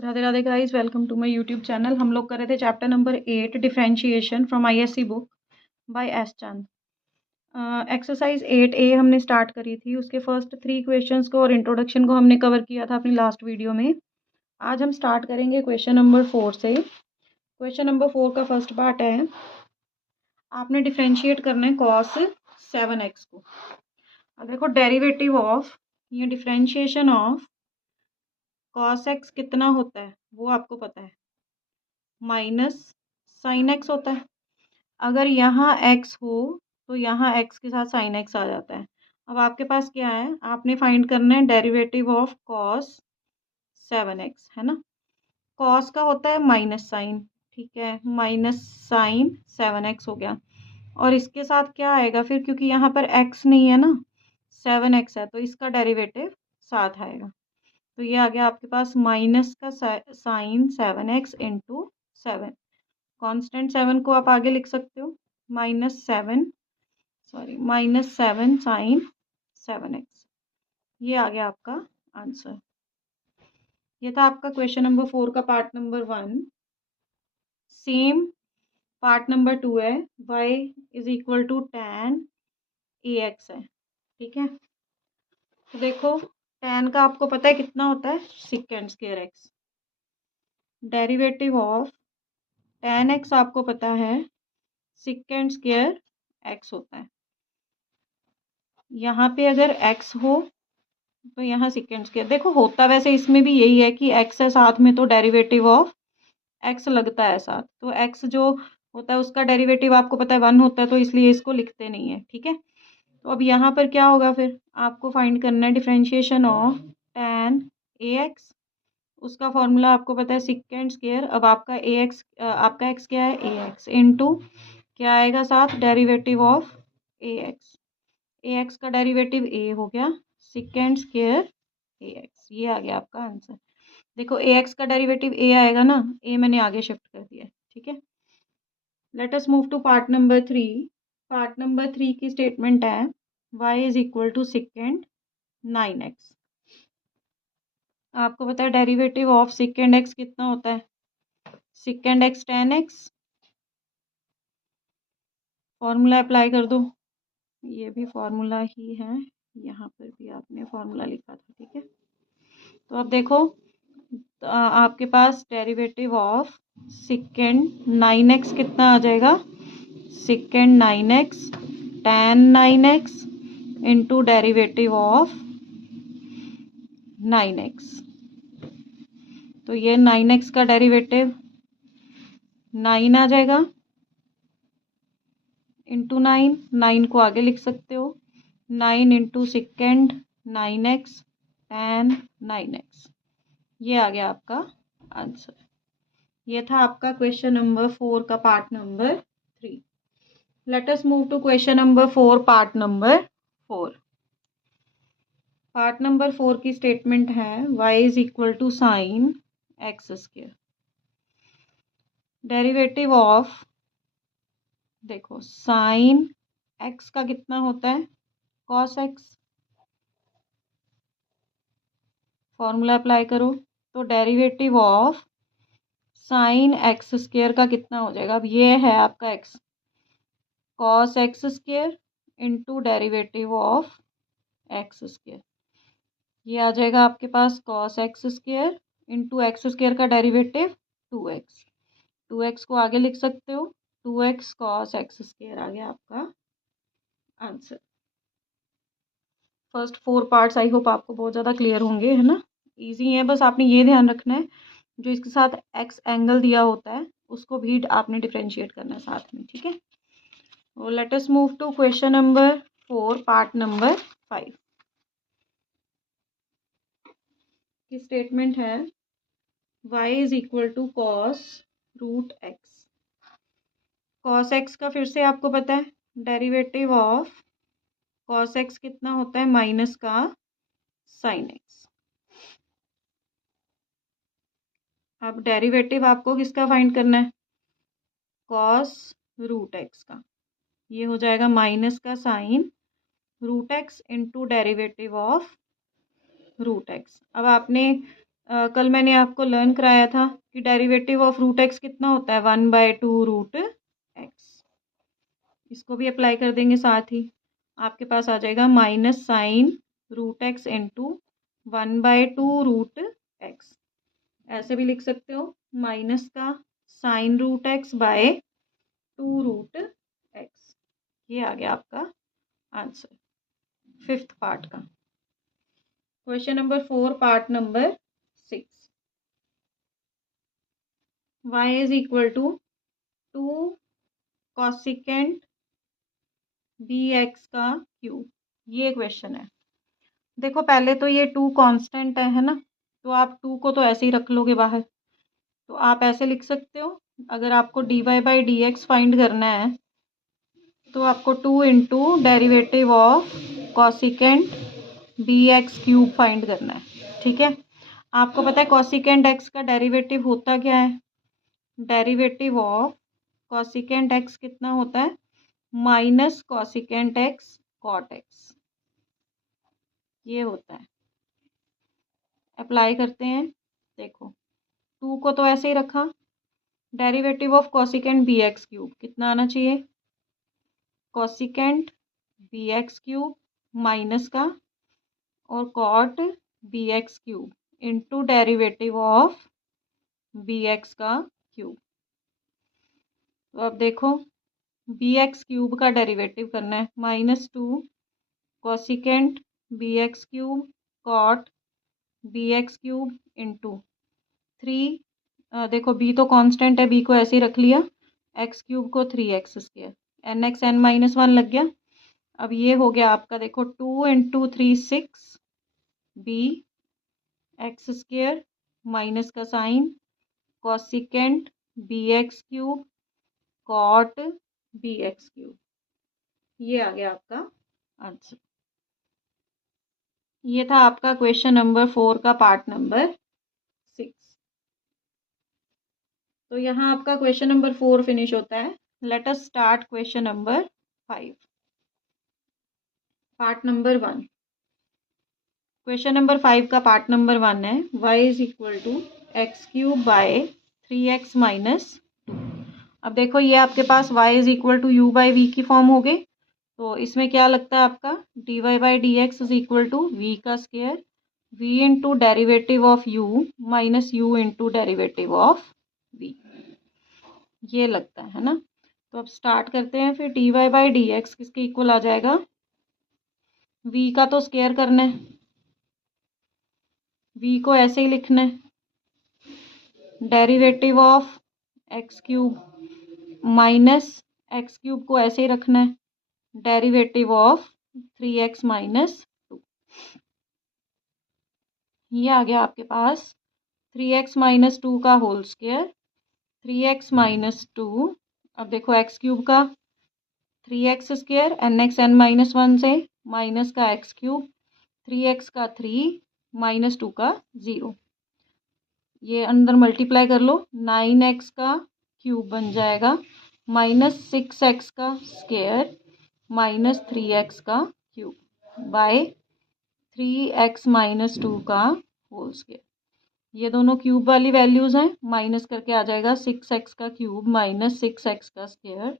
Radhe Radhe guys, welcome to my YouTube channel. हम लोग कर रहे थे chapter number 8 differentiation from ISC book by S Chand. Exercise 8A हमने स्टार्ट करी थी। उसके फर्स्ट 3 क्वेश्चंस को और इंट्रोडक्शन को हमने कवर किया था अपनी लास्ट वीडियो में। आज हम स्टार्ट करेंगे क्वेश्चन नंबर 4 से। क्वेश्चन नंबर 4 का फर्स्ट पार्ट है, आपने डिफरेंशिएट करना है cos 7x को। अब देखो डेरिवेटिव ऑफ, ये डिफरेंशिएशन ऑफ cos x कितना होता है वो आपको पता है, माइनस साइन एक्स होता है। अगर यहाँ x हो तो यहाँ x के साथ साइन x आ जाता है। अब आपके पास क्या है, आपने फाइंड करना है डेरिवेटिव ऑफ cos 7x, है ना। cos का होता है माइनस साइन, ठीक है, माइनस साइन 7x हो गया। और इसके साथ क्या आएगा फिर, क्योंकि यहाँ पर x नहीं है ना, 7x है, तो इसका डेरिवेटिव साथ आएगा। तो ये आ गया आपके पास माइनस का साइन 7x इंटू 7। कॉन्स्टेंट 7 को आप आगे लिख सकते हो, माइनस 7 साइन 7x। ये आ गया आपका आंसर। ये था आपका क्वेश्चन नंबर 4 का part number 1। Same part number 2 है, y is equal to tan ax है, ठीक है। तो देखो tan का आपको पता है कितना होता है, second square x। Derivative of tan x आपको पता है सेकेंड स्क्वायर x होता है। यहाँ पे अगर x हो तो यहाँ सेकेंड स्क्वायर, देखो होता वैसे इसमें भी यही है कि x है साथ में तो डेरिवेटिव ऑफ x लगता है साथ, तो x जो होता है उसका डेरिवेटिव आपको पता है 1 होता है, तो इसलिए इसको लिखते नहीं है, ठीक है। तो अब यहाँ पर क्या होगा, फिर आपको फाइंड करना है डिफरेंशिएशन ऑफ tan ax। उसका फॉर्मूला आपको पता है सेकेंड स्क्वायर। अब आपका आपका x क्या है, ax इंटू क्या आएगा साथ, डेरिवेटिव ऑफ ax का डेरिवेटिव a हो गया सेकेंड स्क्वायर ax। ये आ गया आपका आंसर। देखो ax का डेरिवेटिव a आएगा ना, a मैंने आगे शिफ्ट कर दिया, ठीक है। Let us move to part number 3। Part number 3 की स्टेटमेंट है y is equal to second 9x। आपको पता है डेरिवेटिव ऑफ सेकेंड x कितना होता है, second x tan x। Formula apply कर दो, ये भी फॉर्मूला ही है, यहाँ पर भी आपने फॉर्मूला लिखा था, ठीक है। तो अब देखो आपके पास डेरिवेटिव ऑफ सेकेंड 9x कितना आ जाएगा, second 9x tan 9x into derivative of 9x। तो ये 9x का डेरिवेटिव 9 आ जाएगा इंटू 9 को आगे लिख सकते हो, 9 into second 9x tan 9x। ये आ गया आपका आंसर। ये था आपका क्वेश्चन नंबर 4 का part number 3। Let us move to question number 4 part number 4। Part number 4 की स्टेटमेंट है y is equal to sine x square. Derivative of, देखो साइन x का कितना होता है, cos x। फॉर्मूला अप्लाई करो, तो derivative of sine x square का कितना हो जाएगा, अब ये है आपका x, cos x square into derivative of x square. ये आ जाएगा आपके पास cos x square into x square का डेरिवेटिव 2x। 2x को आगे लिख सकते हो, 2x cos x स्क्वायर आ गया आपका answer. First 4 parts I hope आपको बहुत ज़्यादा क्लियर होंगे, है ना। इजी है, बस आपने ये ध्यान रखना है जो इसके साथ x एंगल दिया होता है उसको भी आपने डिफरेंशिएट करना है साथ में, ठीक है। Let us move to question number 4 part number 5 की स्टेटमेंट है y is equal to cos root x. Cos x का फिर से आपको पता है डेरिवेटिव ऑफ कॉस एक्स कितना होता है, माइनस का साइन एक्स। अब डेरिवेटिव आपको किसका फाइंड करना है, कॉस रूट एक्स का। ये हो जाएगा माइनस का sine root x into derivative of root x. अब आपने कल मैंने आपको लर्न कराया था कि डेरिवेटिव ऑफ रूट एक्स कितना होता है, 1/2 रूट एक्स। इसको भी अप्लाई कर देंगे साथ ही, आपके पास आ जाएगा minus sine root x into 1/2 root x. ऐसे भी लिख सकते हो, माइनस का sine root x by 2 root x. ये आ गया आपका आंसर 5th पार्ट का। Question number 4 part number 6, y is equal to 2 cosecant b x का क्यूब। ये क्वेश्चन है। देखो पहले तो ये 2 कांस्टेंट है ना, तो आप 2 को तो ऐसे ही रख लोगे बाहर, तो आप ऐसे लिख सकते हो। अगर आपको dy by d x find करना है तो आपको 2 into derivative of cosecant b x cube find करना है। ठीक है, आपको पता है कॉसिकेंट एक्स का डेरिवेटिव होता क्या है? डेरिवेटिव ऑफ कॉसिकेंट एक्स कितना होता है? Minus cosecant x cot x, ये होता है। अप्लाई करते हैं। देखो 2 को तो ऐसे ही रखा, derivative of cosecant b x cube कितना आना चाहिए? Cosecant b x cube minus का और cot b x cube into derivative of b x का क्यूब। तो अब देखो बी एक्स क्यूब का डेरिवेटिव करना है, -2 cosecant b x cube cot b x cube into 3, देखो बी तो कांस्टेंट है, बी को ऐसे ही रख लिया, एक्स क्यूब को 3x², N x N minus 1 लग गया। अब ये हो गया आपका, देखो 2 इंटू 3 6 बी x² माइनस का sign cosecant b x cube cot b x cube. ये आ गया आपका आंसर। ये था आपका क्वेश्चन नंबर 4 का पार्ट नंबर 6। तो यहाँ आपका क्वेश्चन नंबर 4 फिनिश होता है। Let us start question number 5, part number 1। Question number 5 का पार्ट नंबर 1 है, y is equal to x³ by 3x minus 2। अब देखो ये आपके पास y is equal to u by v की फॉर्म हो गई, तो इसमें क्या लगता है आपका dy by d x is equal to v का square, v into derivative of u minus u into derivative of v, ये लगता है ना। तो अब स्टार्ट करते हैं। फिर dy बाई डी एक्स किसके इक्वल आ जाएगा? v का तो स्क्वायर करना है, v को ऐसे ही लिखना है, derivative of x³ minus x³ को ऐसे ही रखना है, डेरिवेटिव ऑफ 3x माइनस 2। ये आ गया आपके पास 3x माइनस 2 का होल स्क्वायर, 3x माइनस 2। अब देखो x³ का 3x² N x N minus 1 से माइनस का x³, 3x का 3 माइनस 2 का 0, ये अंदर मल्टीप्लाई कर लो, 9x का क्यूब बन जाएगा माइनस 6x का स्क्वायर माइनस 3x का क्यूब बाय 3x माइनस 2 का होल स्क्वायर। ये दोनों क्यूब वाली वैल्यूज़ हैं, माइनस करके आ जाएगा 6x का क्यूब माइनस 6x का स्क्वायर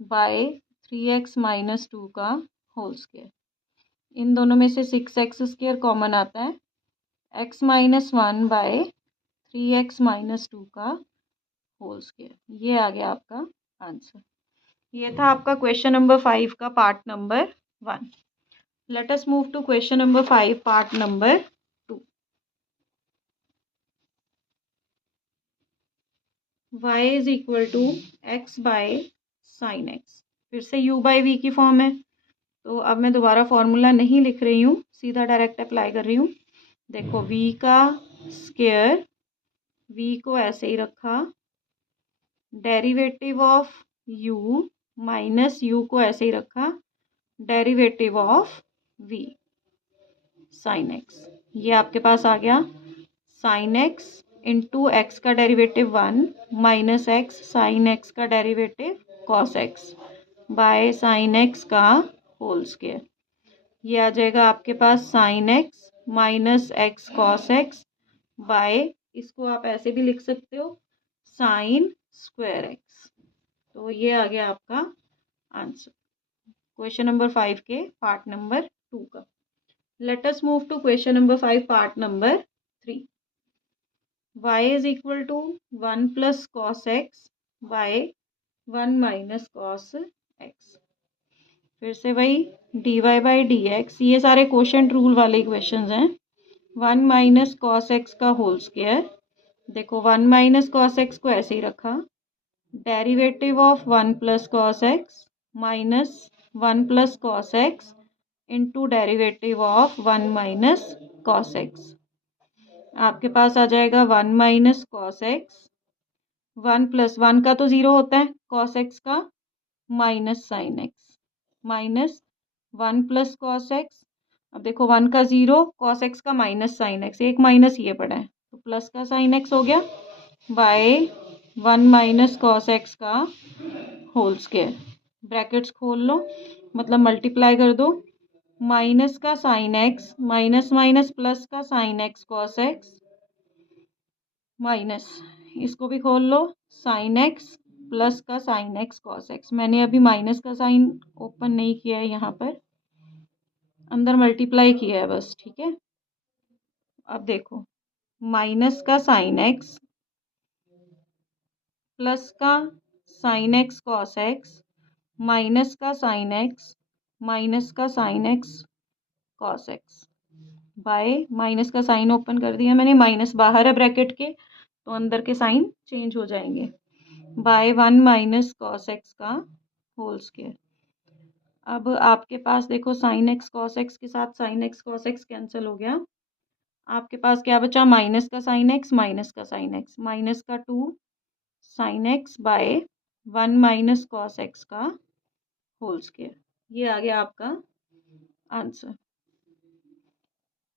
बाय 3x माइनस 2 का होल स्क्वायर। इन दोनों में से 6x² कॉमन आता है, x minus 1 bye 3x minus 2 का होल स्क्वायर। ये आ गया आपका आंसर। ये था आपका क्वेश्चन नंबर 5 का part number 1। Let us move to question number 5 part number 2। y is equal to x by sine x. फिर से u बाई वी की फॉर्म है, तो अब मैं दोबारा फॉर्मूला नहीं लिख रही हूँ, सीधा डायरेक्ट अप्लाई कर रही हूँ। देखो v का स्क्वायर, v को ऐसे ही रखा, derivative of u minus u को ऐसे ही रखा, derivative of v sine x. ये आपके पास आ गया साइन एक्स इंटू एक्स का derivative 1 minus x sine x का derivative cos x by sine x का होल स्क्वायर। ये आ जाएगा आपके पास sine x minus x cos x by, इसको आप ऐसे भी लिख सकते हो, साइन स्क्वायर एक्स। तो ये आ गया आपका आंसर क्वेश्चन नंबर 5 के पार्ट नंबर 2 का। Let us move to question number 5 part number 3। y is equal to 1 plus cos x by 1 minus cos x. फिर से वही dy बाई डी एक्स, ये सारे क्वेश्चन रूल वाले क्वेश्चंस हैं। 1 minus cos x का whole square, देखो 1 minus cos x को ऐसे ही रखा, derivative of 1 plus cos x minus 1 plus cos x into derivative of 1 minus cos x. आपके पास आ जाएगा 1 माइनस कॉस एक्स, 1 प्लस 1 का तो 0 होता है, कॉस एक्स का minus sine x, minus 1 plus cos x. अब देखो 1 का 0, कॉस एक्स का माइनस साइन एक्स, एक माइनस ये पड़ा है तो प्लस का साइन एक्स हो गया, बाय 1 माइनस कॉस एक्स का होल स्क्वायर। ब्रैकेट्स खोल लो, मतलब मल्टीप्लाई कर दो, माइनस का sine x minus minus plus का sine x cos x, minus इसको भी खोल लो, साइन एक्स प्लस का साइन एक्स कॉस एक्स। मैंने अभी माइनस का साइन ओपन नहीं किया है, यहाँ पर अंदर मल्टीप्लाई किया है बस, ठीक है। अब देखो माइनस का साइन एक्स प्लस का sine x cos x minus का साइन एक्स माइनस का sine x cos x, by minus का साइन ओपन कर दिया मैंने, माइनस बाहर है ब्रैकेट के तो अंदर के साइन चेंज हो जाएंगे, बाय 1 माइनस कॉस एक्स का होल स्क्वायर। अब आपके पास देखो साइन एक्स कॉस एक्स के साथ sine x cos x cancel हो गया, आपके पास क्या बचा, माइनस का साइन एक्स माइनस का साइन एक्स, माइनस का 2 sine x by 1 minus cos x का होल स्क्वायर। ये आ गया आपका answer.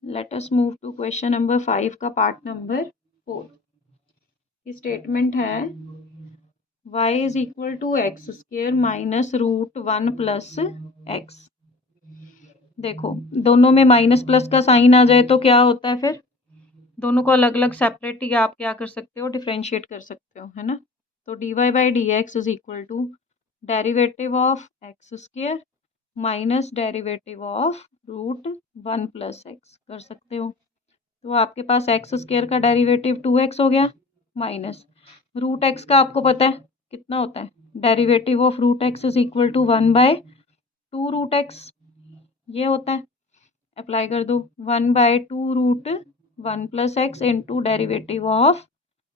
Let us move to question number 5 का पार्ट नंबर 4। की स्टेटमेंट है y is equal to x square minus root 1 plus x. देखो दोनों में माइनस प्लस का साइन आ जाए तो क्या होता है, फिर दोनों को अलग अलग सेपरेट ही आप क्या कर सकते हो, डिफ्रेंशिएट कर सकते हो, है ना। तो d y by d x is equal to derivative of x square minus derivative of root 1 plus x कर सकते हो। तो आपके पास एक्स स्क्वायर का डेरिवेटिव 2x हो गया, माइनस रूट एक्स का आपको पता है कितना होता है, derivative of root x is equal to 1 by 2 root x, ये होता है। अप्लाई कर दो, 1 by 2 root 1 plus x into derivative of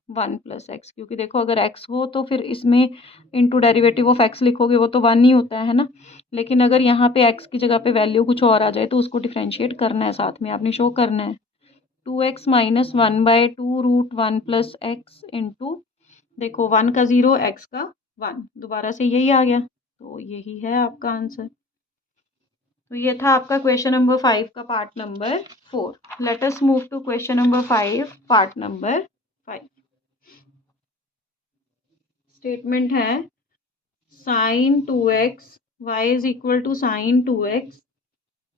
1 plus x, क्योंकि देखो अगर x हो तो फिर इसमें इंटू डेरिवेटिव ऑफ x लिखोगे वो तो 1 ही होता है ना, लेकिन अगर यहाँ पे x की जगह पे वैल्यू कुछ और आ जाए तो उसको डिफ्रेंशिएट करना है, साथ में आपने शो करना है। 2x minus 1 by 2 root 1 plus x into, देखो 1 का 0 x का 1, दोबारा से यही आ गया, तो यही है आपका आंसर। तो ये था आपका क्वेश्चन नंबर 5 का part number 4। Let us move to question number 5 part number 5। Statement है sine 2x y is equal to sine 2x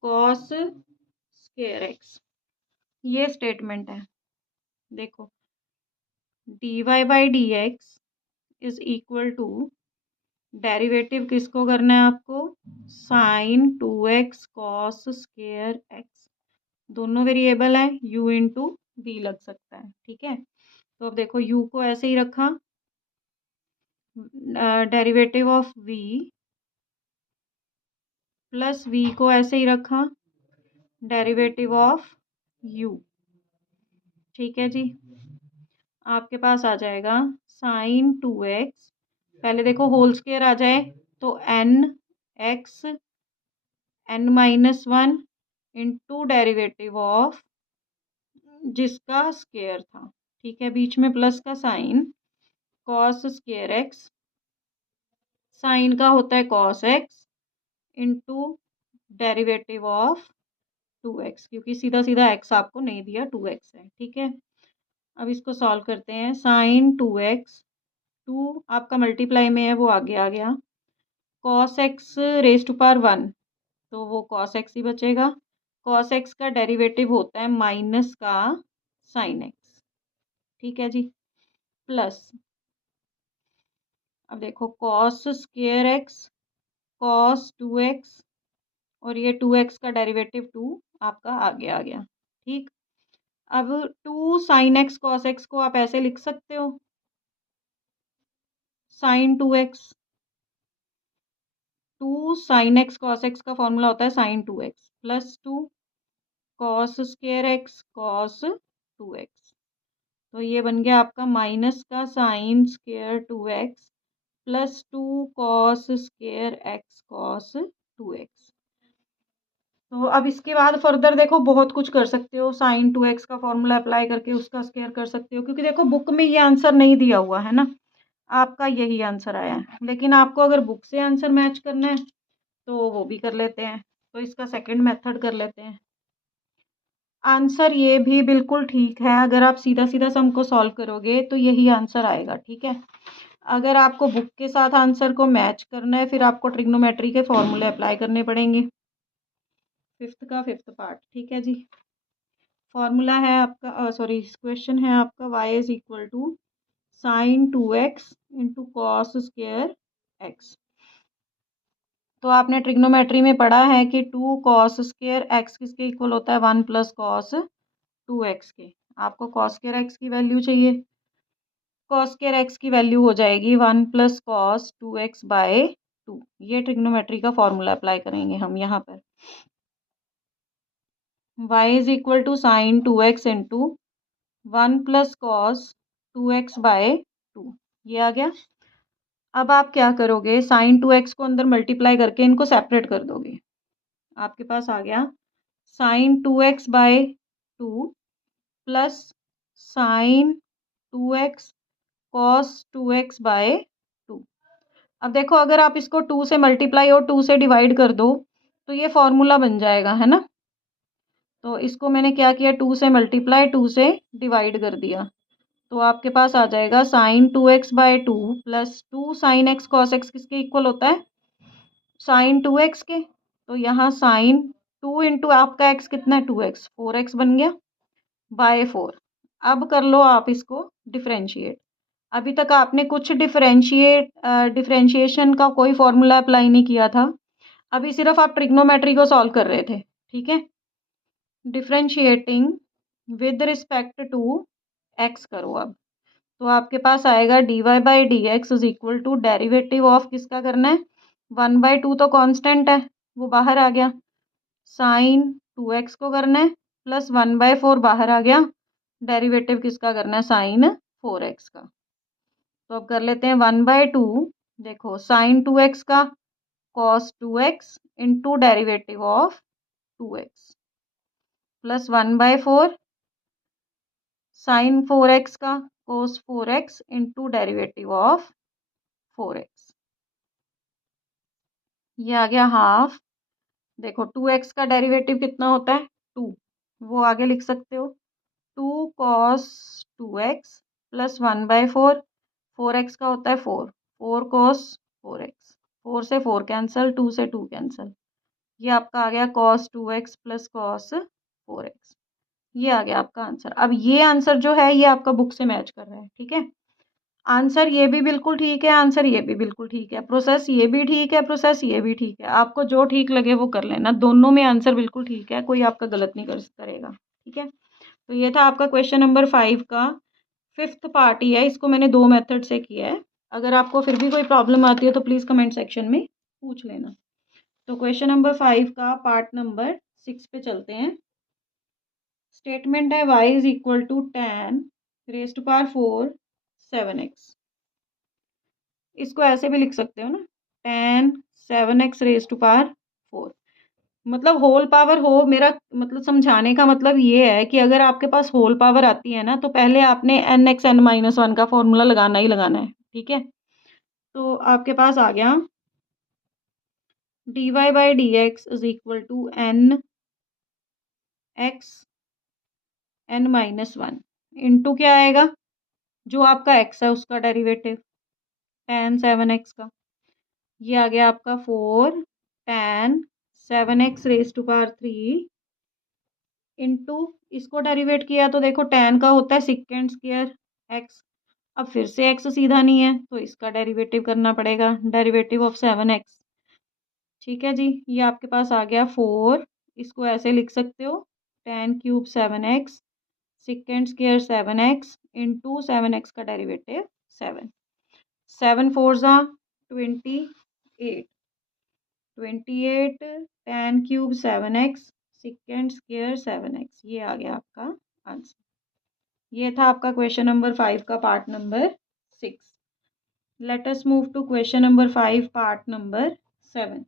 cos square x, ये स्टेटमेंट है। देखो d y by d x is equal to, derivative किसको करना है आपको, sine 2x cos square x, दोनों variable है, u इंटू वी लग सकता है, ठीक है। तो अब देखो u को ऐसे ही रखा, derivative of v plus v को ऐसे ही रखा, डेरिवेटिव ऑफ u, ठीक है जी। आपके पास आ जाएगा साइन 2x, पहले देखो होल स्क्वायर आ जाए तो n x n minus 1 into derivative of जिसका स्क्वायर था, ठीक है, बीच में प्लस का sign, cos square x, sine का होता है cos x into derivative of 2x, क्योंकि सीधा सीधा x आपको नहीं दिया, 2x है, ठीक है। अब इसको सॉल्व करते हैं, साइन 2x, 2 आपका मल्टीप्लाई में है वो आगे आ गया, cos x raise to power 1 तो वो कॉस एक्स ही बचेगा, कॉस एक्स का डेरिवेटिव होता है माइनस का साइन एक्स, ठीक है जी, प्लस अब देखो cos square x, cos 2x, और ये 2x का डेरिवेटिव 2 आपका आगे आ गया। ठीक, अब 2 साइन एक्स कॉस एक्स को आप ऐसे लिख सकते हो, sine 2x, 2 sine x cos x का फॉर्मूला होता है sine 2x plus 2 cos square x cos 2x। तो ये बन गया आपका माइनस का sine square 2x plus 2 cos square x cos 2x। तो अब इसके बाद फर्दर देखो बहुत कुछ कर सकते हो, साइन 2x का फॉर्मूला अप्लाई करके उसका स्क्वायर कर सकते हो, क्योंकि देखो बुक में ये आंसर नहीं दिया हुआ है ना, आपका यही आंसर आया है। लेकिन आपको अगर बुक से आंसर मैच करना है तो वो भी कर लेते हैं, तो इसका सेकंड मेथड कर लेते हैं। आंसर ये भी बिल्कुल ठीक है, अगर आप सीधा सीधा सम को सॉल्व करोगे तो यही आंसर आएगा। ठीक है, अगर आपको बुक के साथ आंसर को मैच करना है फिर आपको ट्रिग्नोमेट्री के फॉर्मूले अप्लाई करने पड़ेंगे। फिफ्थ पार्ट, ठीक है जी। फॉर्मूला है आपका, सॉरी क्वेश्चन है आपका, y is equal to sine 2x into cos square x. तो आपने ट्रिग्नोमेट्री में पढ़ा है कि 2 कॉस स्क्वायर एक्स किसके इक्वल होता है, 1 प्लस कॉस 2x के। आपको कॉस स्क्वायर एक्स की वैल्यू चाहिए, कॉस स्क्वायर एक्स की वैल्यू हो जाएगी 1 प्लस कॉस 2x बाय 2। ये ट्रिग्नोमेट्री का फॉर्मूला अप्लाई करेंगे हम यहाँ पर। y is equal to sine 2x into 1 plus cos 2x by 2, ये आ गया। अब आप क्या करोगे, साइन 2x को अंदर मल्टीप्लाई करके इनको सेपरेट कर दोगे। आपके पास आ गया sine 2x by 2 plus sine 2x cos 2x by 2। अब देखो अगर आप इसको 2 से मल्टीप्लाई और 2 से डिवाइड कर दो तो ये फॉर्मूला बन जाएगा, है ना। तो इसको मैंने क्या किया, 2 से मल्टीप्लाई 2 से डिवाइड कर दिया, तो आपके पास आ जाएगा sine 2x by 2 plus 2 sine x cos x किसके इक्वल होता है, साइन 2x के। तो यहाँ साइन 2 इंटू आपका x कितना है 2x, 4x बन गया बाय 4। अब कर लो आप इसको डिफरेंशिएट। अभी तक आपने कुछ डिफरेंशिएशन का कोई फॉर्मूला अप्लाई नहीं किया था, अभी सिर्फ आप ट्रिग्नोमेट्री को सॉल्व कर रहे थे। ठीक है, differentiating with respect to x करो अब। तो आपके पास आएगा dy by d x is equal to derivative of किसका करना है, 1/2 तो कांस्टेंट है वो बाहर आ गया, साइन 2x को करना है प्लस 1/4 बाहर आ गया, डेरिवेटिव किसका करना है, साइन 4x का। तो अब कर लेते हैं 1/2, देखो साइन 2x का cos 2x into derivative of 2x plus 1/4 sine 4x का कोस 4x into derivative of 4x, ये आ गया हाफ। देखो 2x का डेरिवेटिव कितना होता है 2, वो आगे लिख सकते हो 2 कॉस 2x प्लस 1/4, 4x का होता है 4, 4 कॉस 4x, 4 से 4 कैंसिल, 2 से 2 कैंसिल, ये आपका आ गया cos 2x plus cos 4x। ये आ गया आपका आंसर। अब ये आंसर जो है ये आपका बुक से मैच कर रहा है। ठीक है, आंसर ये भी बिल्कुल ठीक है, आंसर ये भी बिल्कुल ठीक है, प्रोसेस ये भी ठीक है, प्रोसेस ये भी ठीक है। आपको जो ठीक लगे वो कर लेना, दोनों में आंसर बिल्कुल ठीक है, कोई आपका गलत नहीं करेगा। ठीक है, तो ये था आपका क्वेश्चन नंबर 5 का फिफ्थ पार्ट ही है, इसको मैंने 2 मेथड से किया है। अगर आपको फिर भी कोई प्रॉब्लम आती है तो प्लीज़ कमेंट सेक्शन में पूछ लेना। तो क्वेश्चन नंबर 5 का पार्ट नंबर 6 पे चलते हैं। स्टेटमेंट है y is equal to tan raise to power 4 7x। इसको ऐसे भी लिख सकते हो ना, tan 7x raise to power 4, मतलब होल पावर हो। मेरा मतलब समझाने का मतलब ये है कि अगर आपके पास होल पावर आती है ना तो पहले आपने nx n-1 का फॉर्मूला लगाना ही लगाना है। ठीक है, तो आपके पास आ गया dy by d x is equal to n x n-1 into क्या आएगा, जो आपका x है उसका डेरिवेटिव tan 7x का, ये आ गया आपका 4 tan 7x raise to power 3 into इसको डेरिवेट किया तो देखो tan का होता है सेकेंड स्क्वायर एक्स। अब फिर से एक्स सीधा नहीं है तो इसका डेरिवेटिव करना पड़ेगा, डेरिवेटिव ऑफ 7x। ठीक है जी, ये आपके पास आ गया 4। इसको ऐसे लिख सकते हो, 10³ 7x second square 7x into 7x का डेरिवेटिव 7। 7 4 ज़ा 28, 28 10³ 7x सेकेंड स्क्वायर 7x। ये आ गया आपका आंसर। ये था आपका क्वेश्चन नंबर 5 का part number 6। Let us move to question number 5 part number 7।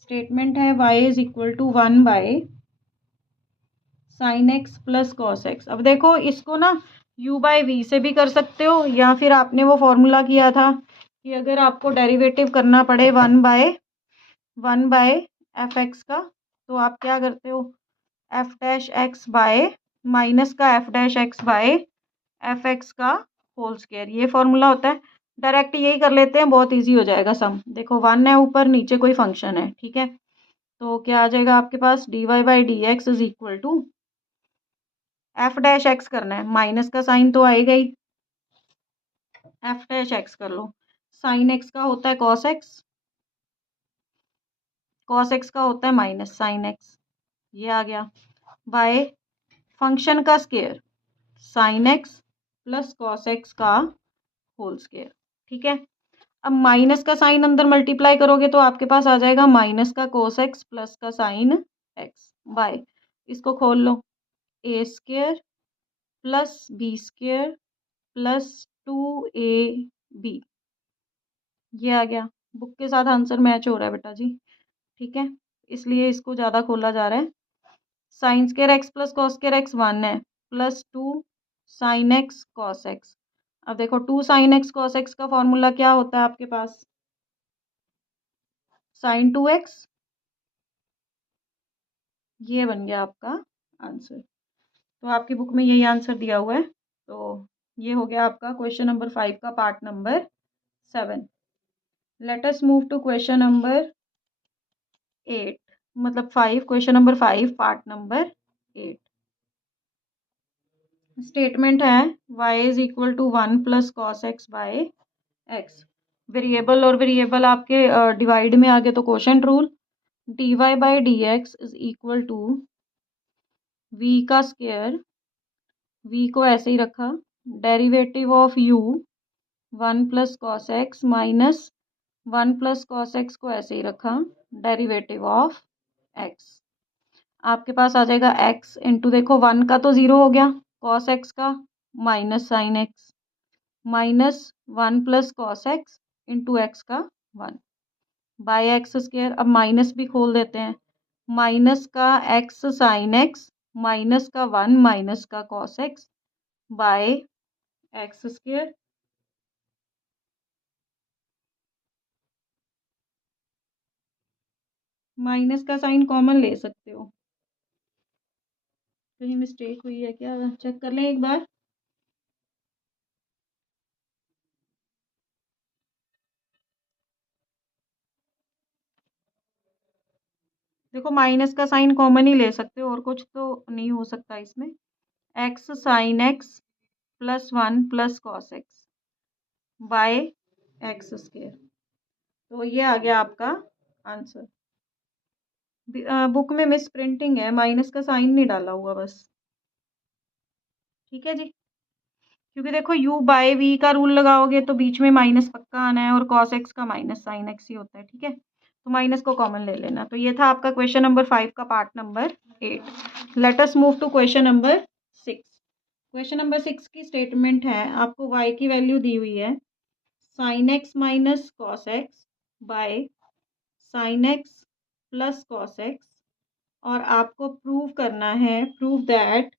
Statement है y is equal to 1 by sine x plus cos x. अब देखो इसको ना u बाय वी से भी कर सकते हो, या फिर आपने वो फॉर्मूला किया था कि अगर आपको डेरिवेटिव करना पड़े 1 बाय एफ एक्स का, तो आप क्या करते हो, f dash x by minus का f dash x by f x का होल स्क्वायर। ये फॉर्मूला होता है। डायरेक्ट यही कर लेते हैं, बहुत इजी हो जाएगा सम। देखो 1 है ऊपर, नीचे कोई फंक्शन है, ठीक है। तो क्या आ जाएगा आपके पास, d y by d x is equal to f dash x करना है, माइनस का साइन तो आएगा ही, एफ डैश एक्स कर लो। साइन एक्स का होता है कॉस एक्स, कॉस एक्स का होता है माइनस साइन एक्स, ये आ गया। बाय फंक्शन का square sine x plus cos x का होल स्क्वायर, ठीक है। अब माइनस का साइन अंदर मल्टीप्लाई करोगे तो आपके पास आ जाएगा माइनस का कोस एक्स प्लस का साइन एक्स बाय, इसको खोल लो, a square plus b square plus 2ab। ये आ गया। बुक के साथ आंसर मैच हो रहा है बेटा जी, ठीक है, इसलिए इसको ज़्यादा खोला जा रहा है। Sine square x plus cos square x 1 है, plus 2 sine x cos x. अब देखो 2 साइन एक्स कॉस एक्स का फॉर्मूला क्या होता है आपके पास, साइन 2x। ये बन गया आपका आंसर। तो आपकी बुक में यही आंसर दिया हुआ है। तो ये हो गया आपका क्वेश्चन नंबर 5 का part number 7। Let us move to question number 8, मतलब 5, question number 5 part number 8। Statement है y is equal to 1 plus cos x by x. Variable और वेरिएबल आपके डिवाइड में आ गए तो quotient rule, d y by d x is equal to v का square, v को ऐसे ही रखा, derivative of u 1 plus cos x minus 1 plus cos x को ऐसे ही रखा, डेरिवेटिव ऑफ x। आपके पास आ जाएगा x इंटू, देखो 1 का तो 0 हो गया, कॉस एक्स का minus sine x, minus 1 plus cos x into x का 1 बाय एक्स स्क्वायर। अब माइनस भी खोल देते हैं, माइनस का एक्स साइन एक्स माइनस का 1 माइनस का cos x by x square. Minus का साइन कॉमन ले सकते हो, कहीं मिस्टेक हुई है क्या, चेक कर लें एक बार। देखो माइनस का साइन कॉमन ही ले सकते हो, और कुछ तो नहीं हो सकता इसमें। X sine x plus 1 plus cos x by x square. तो ये आ गया आपका आंसर। बुक में मिस प्रिंटिंग है, माइनस का साइन नहीं डाला हुआ बस, ठीक है जी। क्योंकि देखो u बाय v का रूल लगाओगे तो बीच में माइनस पक्का आना है, और कॉस एक्स का माइनस साइन एक्स ही होता है, ठीक है। तो माइनस को कॉमन ले लेना। तो ये था आपका क्वेश्चन नंबर 5 का part number 8। Let us move to question number 6। Question number 6 की स्टेटमेंट है, आपको y की वैल्यू दी हुई है sine x minus cos x by sine x plus cos x, और आपको प्रूव करना है, prove that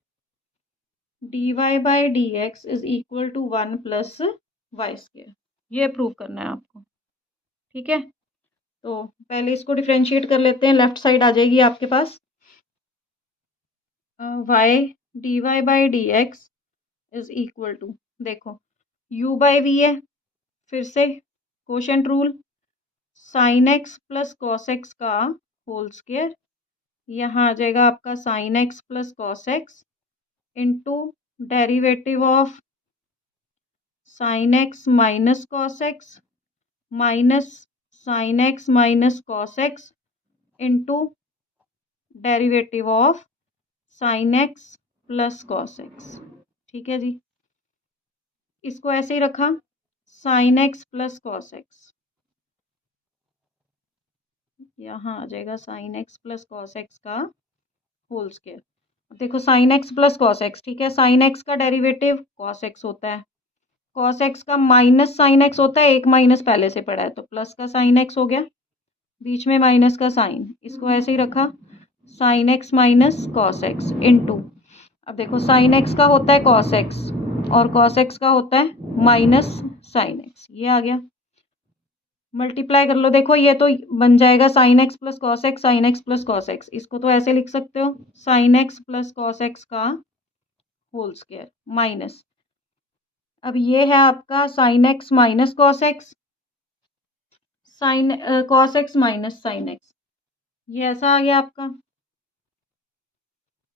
d y by d x is equal to 1 plus y square. ये प्रूव करना है आपको, ठीक है। तो पहले इसको डिफ्रेंशिएट कर लेते हैं, लेफ्ट साइड आ जाएगी आपके पास y d y by d x is equal to, देखो u बाई वी है, फिर से quotient rule, sine x plus cos x का होल स्क्वायर, यहाँ आ जाएगा आपका sine x plus cos x into derivative of sine x minus cos x minus sine x minus cos x into derivative of sine x plus cos x. ठीक है जी, इसको ऐसे ही रखा, sign x plus cos x, यहाँ आ जाएगा sine x plus cos x का होल स्क्वायर। अब देखो sign x plus cos x, ठीक है, साइन एक्स का डेरिवेटिव कॉस एक्स होता है, कॉस एक्स का माइनस साइन एक्स होता है, एक माइनस पहले से पड़ा है तो प्लस का साइन एक्स हो गया, बीच में माइनस का साइन, इसको ऐसे ही रखा, sign x minus cos x into, अब देखो साइन एक्स का होता है कॉस एक्स और कॉस एक्स का होता है माइनस साइन एक्स, ये आ गया, मल्टीप्लाई कर लो, देखो ये तो बन जाएगा sine x plus cos x, sine x plus cos x, इसको तो ऐसे लिख सकते हो sign x plus cos x का होल स्क्वायर माइनस, अब ये है आपका sine x minus cos x, sine cos x minus sine x, ये ऐसा आ गया आपका,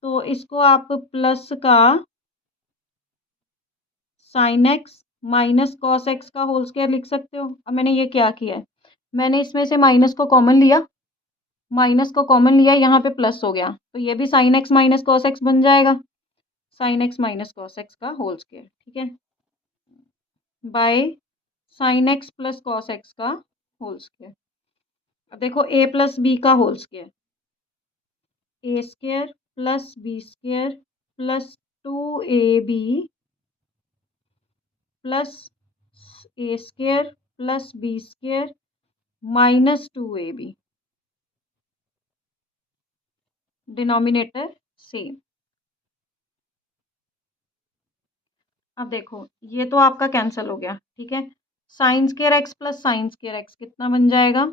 तो इसको आप प्लस का sine x minus cos x का होल स्क्वायर लिख सकते हो। अब मैंने ये क्या किया है, मैंने इसमें से माइनस को कॉमन लिया, माइनस को कॉमन लिया, यहाँ पे प्लस हो गया, तो ये भी sine x minus cos x बन जाएगा, sine x minus cos x का होल स्क्वायर, ठीक है, by sine x plus cos x का होल स्क्वायर। अब देखो ए प्लस बी का whole square, a square plus b square plus 2ab plus a square plus b square minus 2ab, denominator same. अब देखो ये तो आपका कैंसिल हो गया, ठीक है, sine square x plus sine square x कितना बन जाएगा,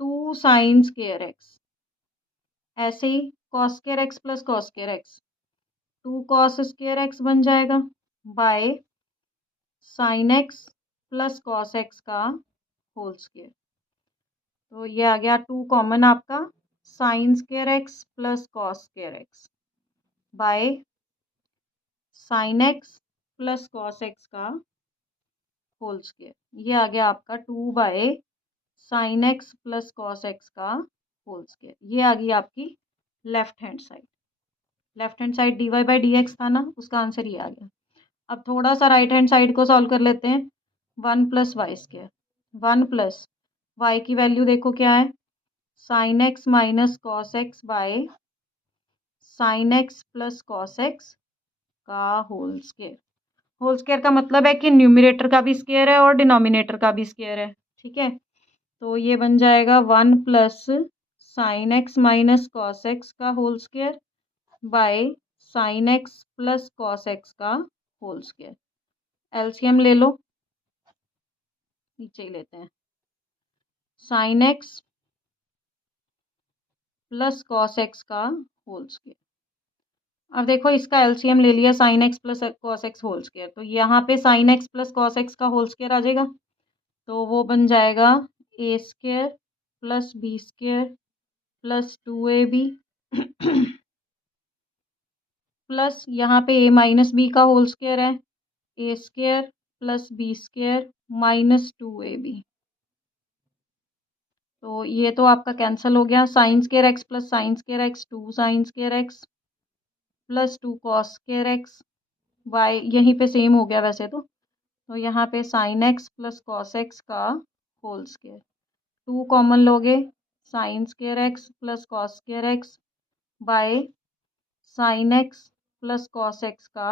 2 साइन स्क्वायर एक्स, ऐसे ही cos square x plus cos square x 2 cos square x बन जाएगा, by sine x plus cos x का होल स्क्वायर, तो ये आ गया 2 कॉमन आपका, sine square x plus cos square x by sine x plus cos x का whole square, ये आ गया आपका 2 by sine x plus cos x का होल स्क्वायर, ये आ गई आपकी left hand side, left hand side dy by d x था ना, उसका आंसर ये आ गया। अब थोड़ा सा राइट हैंड साइड को सॉल्व कर लेते हैं, 1 plus y square, 1 plus y की वैल्यू देखो क्या है, sine x minus cos x by sine x plus cos x का होल स्क्वायर, होल स्क्वायर का मतलब है कि न्यूमरेटर का भी स्क्वायर है और डिनोमिनेटर का भी स्क्वायर है, ठीक है, तो ये बन जाएगा 1 plus sine x minus cos x का whole square by sine x plus cos x का होल स्क्वायर, एलसीएम ले लो, नीचे ही लेते हैं, sine x plus cos x का होल स्क्वायर, अब देखो इसका एलसीएम ले लिया, sine x plus cos x whole square, तो यहाँ पे sine x plus cos x का होल स्क्वायर आ जाएगा, तो वो बन जाएगा a square plus b square plus 2ab plus यहाँ पे ए माइनस बी का होल स्क्वायर है, a square plus b square minus 2ab, तो ये तो आपका कैंसिल हो गया, sine square x plus sine square x 2 sine square x plus 2 cos square x by, यहीं पे सेम हो गया वैसे तो यहाँ पे sine x plus cos x का होल स्क्वायर, 2 कॉमन लोगे, sine square x plus cos square x by sine x plus cos x का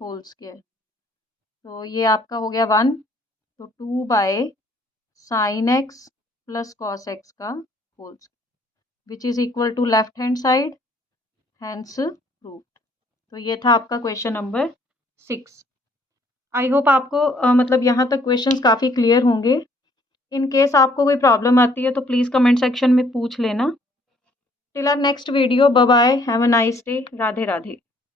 होल स्क्वायर, तो ये आपका हो गया 1, तो 2 by sine x plus cos x का whole square which is equal to left hand side, hence proved. तो ये था आपका क्वेश्चन नंबर 6। आई होप आपको मतलब यहाँ तक क्वेश्चंस काफ़ी क्लियर होंगे। इन केस आपको कोई प्रॉब्लम आती है तो प्लीज़ कमेंट सेक्शन में पूछ लेना। Till our next video, bye bye, have a nice day, Radhe Radhe.